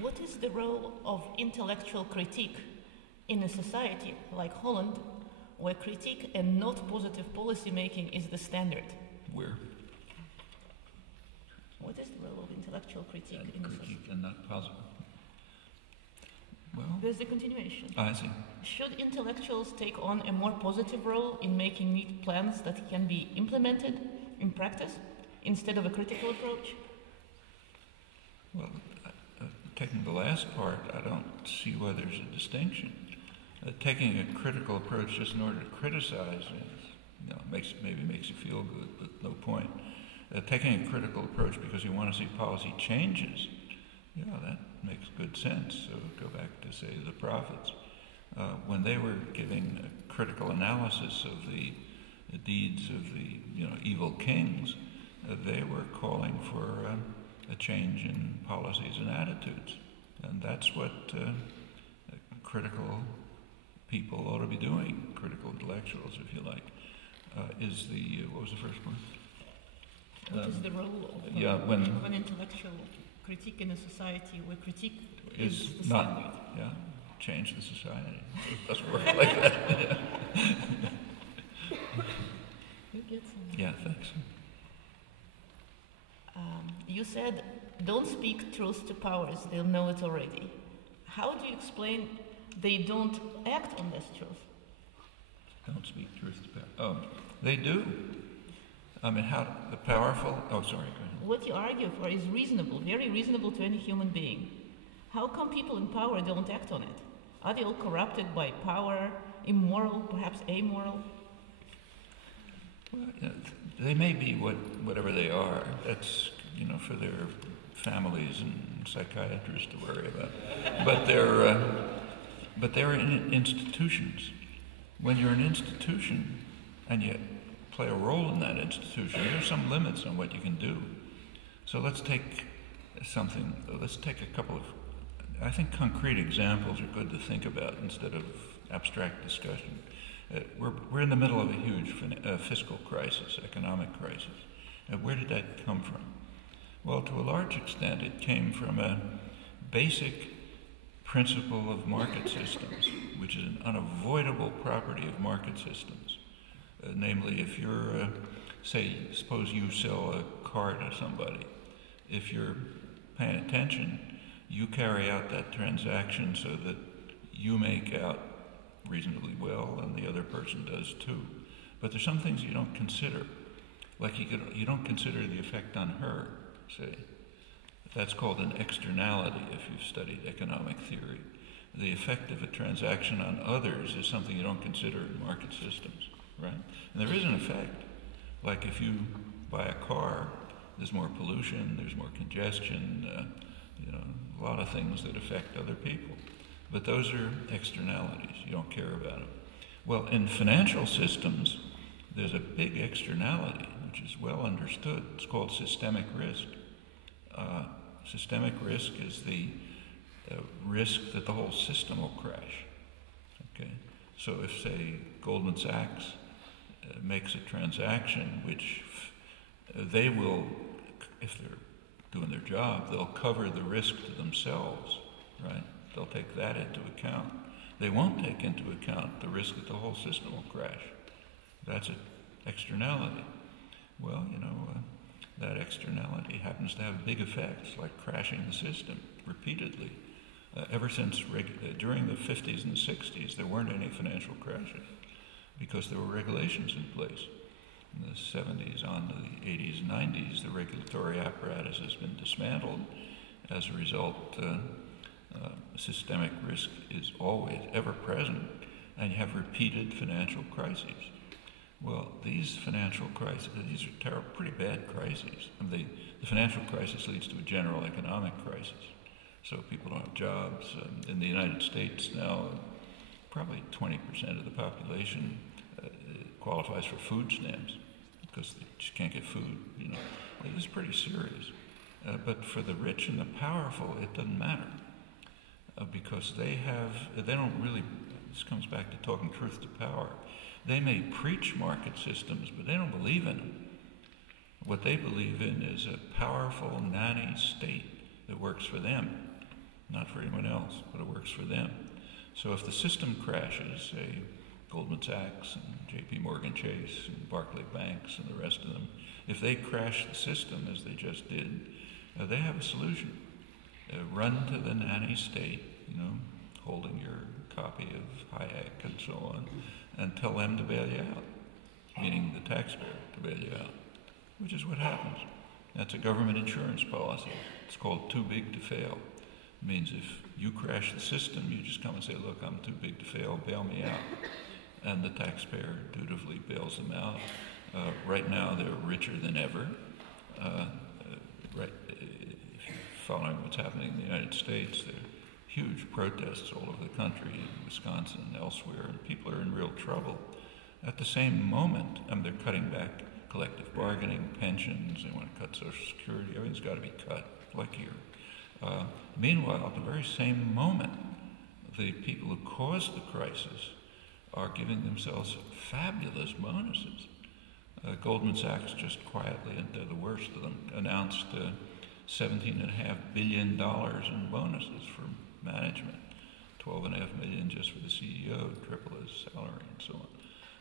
what is the role of intellectual critique in a society like Holland, where critique and not positive policy making is the standard? Where? What is the role of intellectual critique in critique and not positive? Well, there's the continuation. I see. Should intellectuals take on a more positive role in making neat plans that can be implemented in practice instead of a critical approach? Well, taking the last part, I don't see why there's a distinction. Taking a critical approach just in order to criticize, maybe makes you feel good, but no point. Taking a critical approach because you want to see policy changes, that makes good sense. So go back to, say, the prophets. When they were giving a critical analysis of the deeds of the evil kings, they were calling for a change in policies and attitudes. And that's what critical people ought to be doing, critical intellectuals, if you like. What was the first one? What is the role of an intellectual critique in a society where critique is the not standard? Change the society. It doesn't work like that. You get some. Yeah, thanks. You said, don't speak truth to powers, they'll know it already. How do you explain they don't act on this truth? Don't speak truth to power. Oh, they do. I mean, how the powerful... Oh, sorry, go ahead. What you argue for is reasonable, very reasonable to any human being. How come people in power don't act on it? Are they all corrupted by power, immoral, perhaps amoral? Well, they may be whatever they are. That's, for their families and psychiatrists to worry about. But they're in institutions. When you're an institution and you play a role in that institution, there's some limits on what you can do. So let's take a couple of, I think concrete examples are good to think about instead of abstract discussion. We're in the middle of a huge fiscal crisis, economic crisis. Where did that come from? Well, to a large extent, it came from a basic principle of market systems, which is an unavoidable property of market systems. Namely, if you're, suppose you sell a car to somebody. If you're paying attention, you carry out that transaction so that you make out reasonably well and the other person does too. But there's some things you don't consider. Like you don't consider the effect on her, say. That's called an externality if you've studied economic theory. The effect of a transaction on others is something you don't consider in market systems, right? And there is an effect. Like if you buy a car, there's more pollution, there's more congestion, a lot of things that affect other people. But those are externalities. You don't care about them. Well, in financial systems, there's a big externality, which is well understood. It's called systemic risk. Systemic risk is the risk that the whole system will crash. Okay, so if, say, Goldman Sachs makes a transaction which they will, if they're doing their job, they'll cover the risk to themselves, right? They'll take that into account. They won't take into account the risk that the whole system will crash. That's an externality. Well, that externality happens to have big effects, like crashing the system repeatedly. Ever since during the 50s and 60s, there weren't any financial crashes because there were regulations in place. In the 70s on to the 80s and 90s, the regulatory apparatus has been dismantled. As a result, systemic risk is always ever present, and you have repeated financial crises. Well, these financial crises, these are pretty bad crises. The financial crisis leads to a general economic crisis. So people don't have jobs. In the United States now, probably 20% of the population qualifies for food stamps because they just can't get food. It is pretty serious. But for the rich and the powerful, it doesn't matter because they don't really, this comes back to talking truth to power. They may preach market systems, but they don't believe in them. What they believe in is a powerful nanny state that works for them. not for anyone else, but it works for them. So if the system crashes, say Goldman Sachs and JP Morgan Chase and Barclay Banks and the rest of them, if they crash the system as they just did, they have a solution. Run to the nanny state, holding your copy of Hayek and so on, and tell them to bail you out, meaning the taxpayer to bail you out, which is what happens. That's a government insurance policy. It's called too big to fail. It means if you crash the system, you just come and say, look, I'm too big to fail, bail me out. And the taxpayer dutifully bails them out. Right now, they're richer than ever. If you're following what's happening in the United States, there are huge protests all over the country, in Wisconsin and elsewhere, and people are in real trouble. At the same moment, they're cutting back collective bargaining, pensions, they want to cut Social Security, everything's got to be cut, like here. Meanwhile, at the very same moment, the people who caused the crisis are giving themselves fabulous bonuses. Goldman Sachs just quietly, and they're the worst of them, announced $17.5 billion in bonuses for management, $12.5 million just for the CEO, triple his salary, and so on.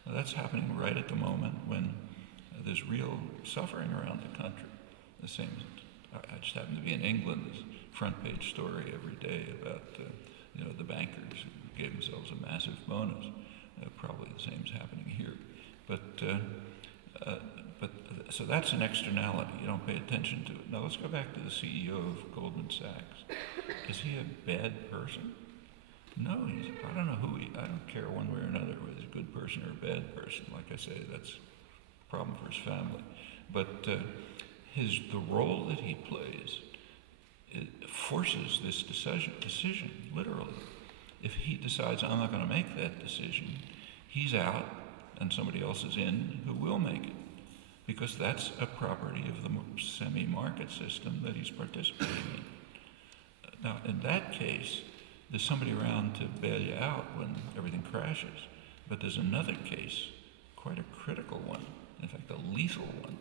Now, that's happening right at the moment when there's real suffering around the country. The same. I just happen to be in England. There's a front page story every day about the bankers who gave themselves a massive bonus. Probably the same is happening here. But so that's an externality. You don't pay attention to it. Now let's go back to the CEO of Goldman Sachs. Is he a bad person? No, I don't know I don't care one way or another whether he's a good person or a bad person. Like I say, that's a problem for his family. But the role that he plays, it forces this decision, literally. If he decides, I'm not going to make that decision, he's out and somebody else is in who will make it. Because that's a property of the semi-market system that he's participating in. Now, in that case, there's somebody around to bail you out when everything crashes. But there's another case, quite a critical one, in fact, a lethal one,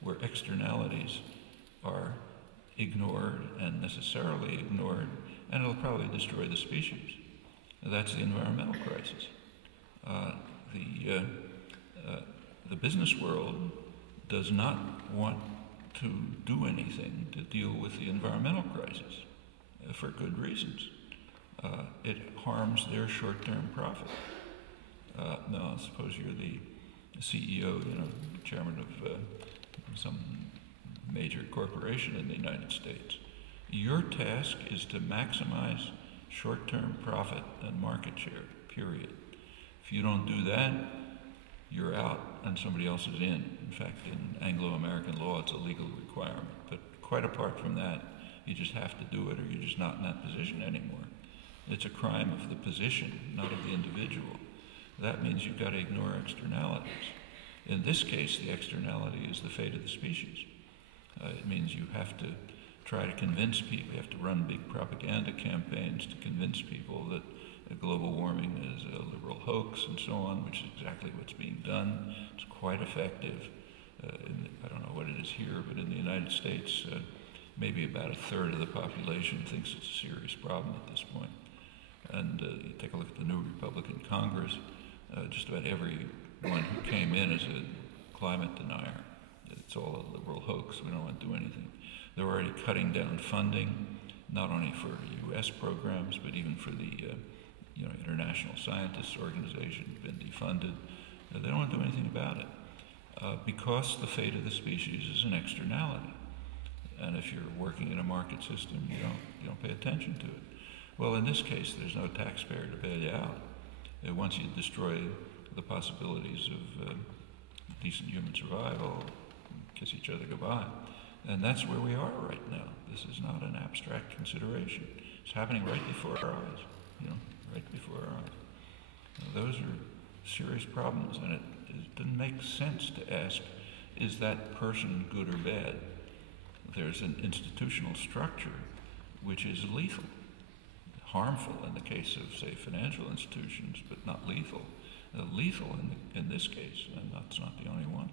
where externalities are ignored and necessarily ignored, and it'll probably destroy the species. That's the environmental crisis. The business world does not want to do anything to deal with the environmental crisis for good reasons. It harms their short-term profit. Now, suppose you're the CEO, chairman of some major corporation in the United States. Your task is to maximize short-term profit and market share, period. If you don't do that, you're out and somebody else is in. In fact, in Anglo-American law, it's a legal requirement. But quite apart from that, you just have to do it or you're just not in that position anymore. It's a crime of the position, not of the individual. That means you've got to ignore externalities. In this case, the externality is the fate of the species. It means you have to try to convince people, you have to run big propaganda campaigns to convince people that global warming is a liberal hoax and so on, which is exactly what's being done. It's quite effective. I don't know what it is here, but in the United States, maybe about a third of the population thinks it's a serious problem at this point. And you take a look at the new Republican Congress, just about everyone who came in as a climate denier. It's all a liberal hoax. We don't want to do anything. They're already cutting down funding, not only for U.S. programs, but even for the International Scientists Organization, been defunded. They don't want to do anything about it because the fate of the species is an externality. And if you're working in a market system, you don't pay attention to it. Well, in this case, there's no taxpayer to bail you out. Once you destroy the possibilities of decent human survival, kiss each other goodbye. And that's where we are right now. This is not an abstract consideration. It's happening right before our eyes, right before our eyes. Now, those are serious problems, and it doesn't make sense to ask, is that person good or bad? There's an institutional structure which is lethal, harmful in the case of, say, financial institutions, but not lethal. Lethal in this case, and that's not the only one.